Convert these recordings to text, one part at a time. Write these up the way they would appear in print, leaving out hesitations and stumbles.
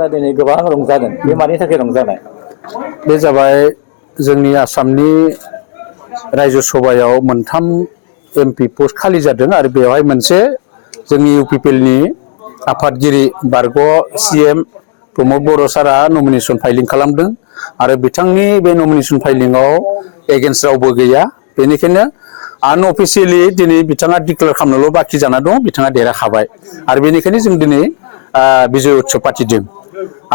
बिथांमोना दिनै गोबां रंजादों बे मानि थाखाय रंजानाय बे जाबाय जोंनि आसामनि रायजो सभायाव मोनथाम एमपि पस्ट खालि जादों आरो बेवहाय मोनसे जोंनि इउपिपिएलनि आफादगिरि बारग' सिएम प्रमद बर' सारा नमिनेसन फाइलिं खालामदों आरो बिथांनि बे नमिनेसन फाइलिंआव एगेन्स्ट रावबो गैया बेनिखायनो आनअफिसियेलि दिनै बिथाङा डिक्लेयार खालामनोल' बाखि जाना दं बिथाङा देरहाखाबाय आरो बेनिखायनो जों दिनै बिजय उत्सव फाथिदों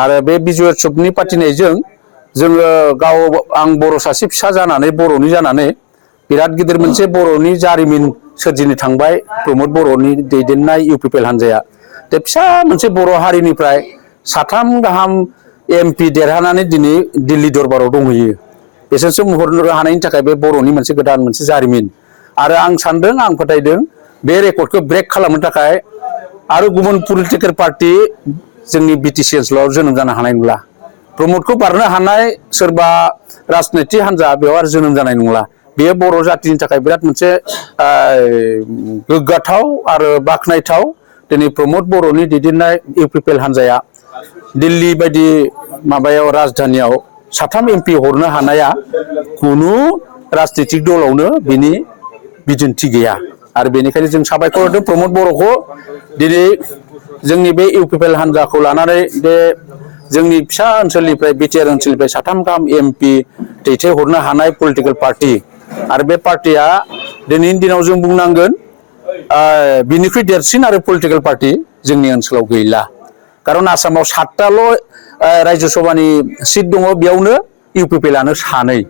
आरो बे बिजय उत्सवनि फाथिनायजों जोङो गाव आं बर' सासे फिसा जानानै बर'नि जानानै बिराद गिदिर मोनसे बर'नि जारिमिन सोरजिनो थांबाय प्रमद बर'नि दैदेननाय इउपिपिएल हान्जाया दा फिसा मोनसे बर' हारिनिफ्राय साथाम गाहाम एमपि देरहानानै दिनै दिल्ली दरबाराव दंहैयो बिसोरसो महरनो हानायनि थाखाय बे बर'नि मोनसे गोदान मोनसे जारिमिन आरो आं सानदों आं फोथायदों बे रेकर्डखौ ब्रेक खालामनो थाखाय आरो गुबुन पलिटिकेल पार्टी जोंनि बिटिसि ओनसोलाव जोनोम जानो हानाय नंला प्रमदखौ बारनो हानाय सोरबा राजनितिक हान्जा बेयाव आरो जोनोम जानाय नंला बेयो बर' जातिनि थाखाय बिराद मोनसे गोग्गाथाव आरो बाख्नायथाव दिनै प्रमद बर'नि दैदेननाय इउपिपिएल हान्जाया दिल्ली बायदि माबायाव राजधानियाव साथाम एमपि हरनो हानाया खुनु राजनितिक दलावनो बिनि बिदिन्थि गैया आरो बेनिखायनो जों साबायखर होदों प्रमद बर'खौ दिनै जोंनि बे इउपिपिएल हान्जाखौ लानानै बे जोंनि फिसा ओनसोलनिफ्राय बिटिआर ओनसोलनिफ्राय साथाम गाहाम एमपि दैथायहरनो हानाय पलिटिकेल पार्टी आरो बे पार्टीया दिनैनि दिनाव जों बुंनांगोन बिनिख्रुइ देरसिन आरो पलिटिकेल पार्टी जोंनि ओनसोलाव गैला खारन आसामाव 7टाल' रायजो सभानि सिट दङ बेयावनो इउपिपिएलआनो सानै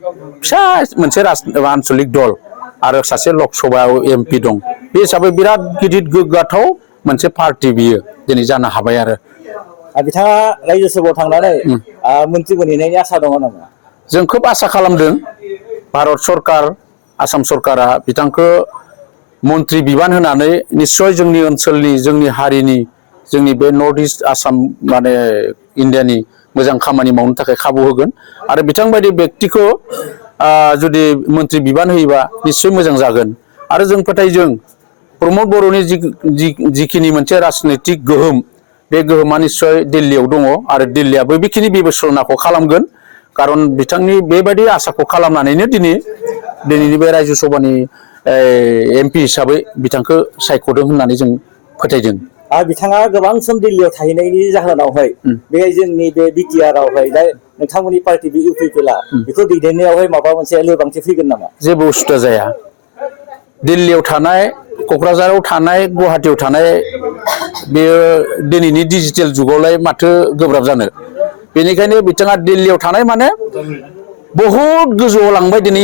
फिसा मोनसे आनसलिक दल आरो सासे लकसभायाव एमपि दं बे हिसाबै बिराद गिदिर गोग्गाथाव मोनसे पार्टी बियो दिनै जानो हाबाय आरो बिथाङा रायजो सभायाव थांनानै मन्त्रि मोनहैनायनि आसा दङ नामा जों खोब आसा खालामदों भारत सरकार आसाम सरकारा बिथांखौ मन्त्रि बिबान होनानै निश्चय जोंनि ओनसोलनि जोंनि हारिनि जोंनि बे नर्थ इस्ट आसाम माने इन्डियानि मोजां खामानि मावनो थाखाय खाबु होगोन आरो बिथां बायदि व्यक्तिखौ जुदि मन्त्रि बिबान होयोबा निश्चय मोजां जागोन आरो जों फोथायदों प्रमद बर'नि जिखिनि मोनसे राजनैतिक गोहोम बे गोहोमा निश्चय दिल्लीयाव दङ आरो दिल्लीयाबो बेखिनि बेबस्थाखौ खालामगोन खारन बिथांनि बेबायदि आसाखौ खालामनानैनो दिनैनि बे रायजो सभानि एमपि हिसाबै बिथांखौ सायख'दों होननानै जों फोथायदों बिथाङा गोबां सम दिल्लीयाव थाहैनायनि जाहोनावहाय बे जोंनि बे बिटिआरआवहाय दा नोंथांमोननि पार्टी बे इउपिपिएलआ बेखौ दैदेननायावहाय माबा मोनसे लोरबांथि फैगोन नामा जेबो उसुबिदा जाया दिल्लीयाव थानाय क'क्राझाराव थानाय गुवाहाटीयाव थानाय बेयो दिनैनि डिजिटेल जुगावलाय माथो गोब्राब जानो बेनिखायनो बिथाङा दिल्लीयाव थानाय माने बहुद गोजौआव लांबाय दिनै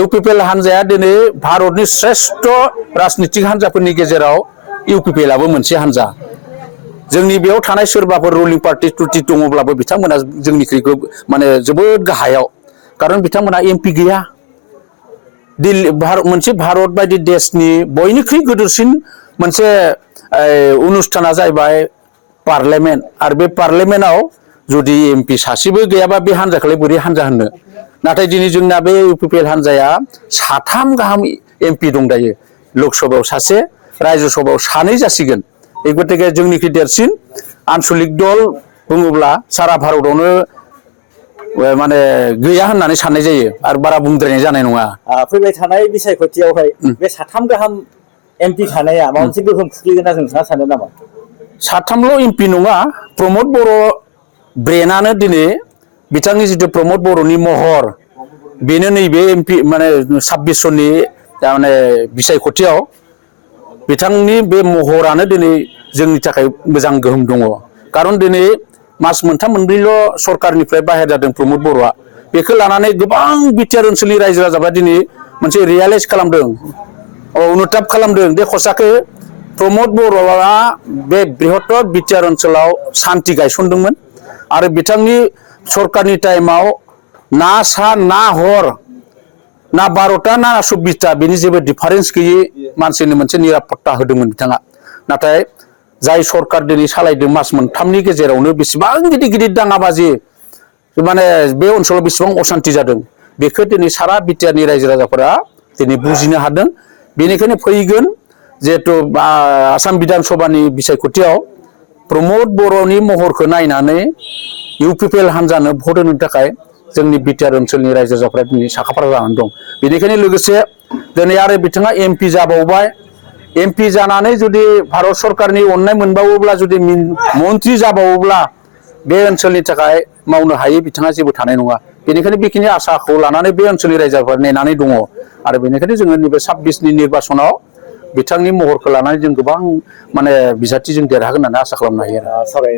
इउपिपिएल हान्जाया दिनै भारतनि श्रेष्ठ राजनितिक हान्जाफोरनि गेजेराव इउपिपिएलआबो मोनसे हान्जा जोंनि बेयाव थानाय सोरबाफोर रुलिं पार्टी तुति दङब्लाबो बिथांमोना जोंनिख्रुइ माने जोबोद गाहायाव खारन बिथांमोना एमपि गैया दिल्ली मोनसे भारत बायदि देशनि बयनिख्रुइ गिदिरसिन मोनसे अनुष्ठाना जाहैबाय पार्लियामेन्ट आरो बे पार्लियामेन्टआव जुदि एमपि सासेबो गैयाबा बे हान्जाखौलाय बोरै हान्जा होननो नाथाय दिनै जोंना बे इउपिपिएल हान्जाया 3 गाहाम एमपि दं दायो लकसभायाव सासे रायजो सभायाव 2 जासिगोन बे गतिके जोंनिख्रुइ देरसिन आनसलिक दल बुङोब्ला सारा भारतआवनो माने गैया होननानै साननाय जायो आरो बारा बुंद्रायनाय जानाय नङा फैबाय थानाय बिसायख'थियावहाय बे 3 गाहाम एमपि थानाया माबा मोनसे गोहोम खोख्लैगोन होनना नोंथाङा सानो नामा 3ल' एमपि नङा प्रमद बर' ब्रेनानो दिनै बिथांनि जिथु प्रमद बर'नि महर बेनो नैबे एमपि माने 26 सननि माने बिसायख'थियाव बिथांनि बे महरानो दिनै जोंनि थाखाय मोजां गोहोम दङ खारन दिनै मास 3-4ल' सरकारनिफ्राय बाहेर जादों प्रमद बर'आ बेखौ लानानै गोबां बिटिआर ओनसोलनि रायजो राजाफ्रा दिनै मोनसे रियेलाइज खालामदों अनुताप खालामदों बे खसाखौ प्रमद बर'आ बे बृहत्तर बिटिआर ओनसोलाव शान्ति गायसनदोंमोन आरो बिथांनि सरकारनि टाइमाव ना सा ना हर ना 12टा ना 24टा बेनि जेबो डिफारेन्स गैयै मानसिनो मोनसे निरापत्ता होदोंमोन बिथाङा नाथाय जाय सरकार दिनै सालायदों मास 3नि गेजेरावनो बेसेबां गिदिर दाङाबाजि माने बे ओनसोलाव बेसेबां अशान्ति जादों बेखौ दिनै सारा बिटिआरनि रायजो राजाफोरा दिनै बुजिनो हादों बेनिखायनो फैगोन जिहेतु आसाम बिधान सभानि बिसायख'थियाव प्रमद बर'नि महरखौ नायनानै इउपिपिएल हान्जानो भट होनो थाखाय जोंनि बिटिआर ओनसोलनि रायजो राजाफ्रा दिनै साखाफारा जानानै दं। बेनिखायनो लोगोसे दिनै आरो बिथाङा एमपि जाबावबाय। एमपि जानानै जुदि भारत सरकारनि अननाय मोनबावोब्ला जुदि मन्त्रि जाबावोब्ला बे ओनसोलनि थाखाय मावनो हायै बिथाङा जेबो थानाय नङा। बेनिखायनो बेखिनि आसाखौ लानानै बे ओनसोलनि रायजोफोरा नेनानै दङ आरो बेनिखायनो जोङो नैबे 26नि निर्बासनाव बिथांनि महरखौ लानानै जों गोबां माने बिजाथि जों देरहागोन होननानै आसा खालामनो हायो आरो।